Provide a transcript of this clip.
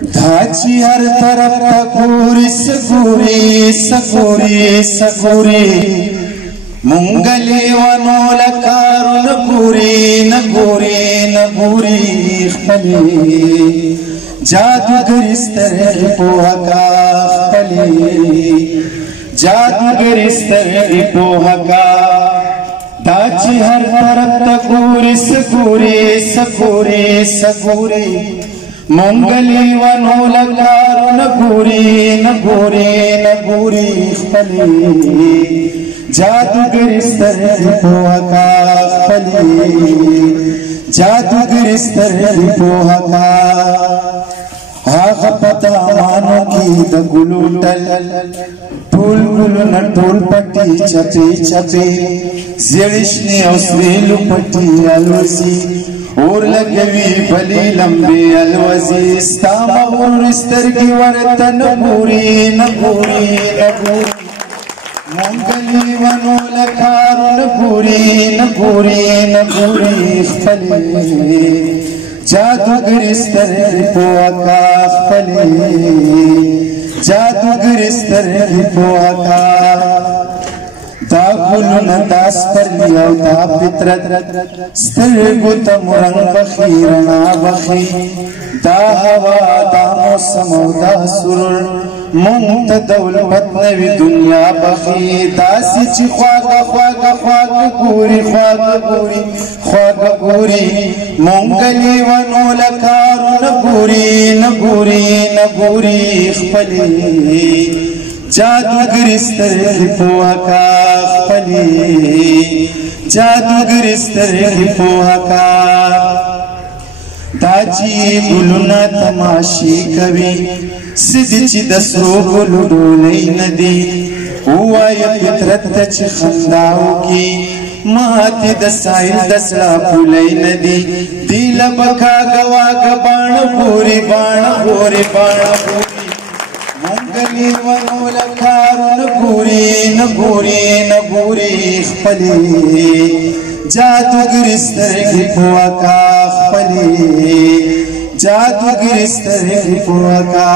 داچی ہر طرف تکوری سکوری سکوری سکوری مونگلی ونو لکارو نگوری نگوری نگوری خپلی جادوگر استر پوہکا خپلی جادوگر استر پوہکا داچی ہر طرف تکوری سکوری سکوری سکوری مونگلی ونو لکارو نگوری نگوری نگوری خپلی جادوگر استر پوہکا خپلی جادوگر استر پوہکا ھاغہ پتامانو کی دا گلو ٹل ٹول گلو نٹول پٹی چپی چپی زیڑشنی اسریلو پٹی الوزی اور لگوی بلی لمبی الوزی ستام اور استرگی ورطا نگوری نگوری نگوری مونگلی ونو لکارو نگوری نگوری نگوری خپلی جادوگر استر پوہکا خپلی جادوگر استر پوہکا دا گلونا دا سپرلی او دا پترت سترگو تا مرنگ بخی رنا بخی دا ہوا دا موسم او دا سرر مونږته دولت نوی دنیا بخی داسی چی خواگا خواگا خواگا گوری خواگا گوری خواگا گوری مونگلی ونو لکارو نگوری نگوری نگوری خپلی جادوگر استر پوہکا خپلی جادوگر استر پوہکا داچی گلونا تماشی کوي سدی چی دسرو گلو ڈولی ندی اوائی پترت چی خنداو کی ماتی دسائل دسلا پولی ندی دیل بکا گواگ بان بوری بان بوری بان بوری مونگلی ونو لکارو نگوری نگوری نگوری خپلی جادوگر استرگی پوہکا خپلی جادوگر استر پوہکا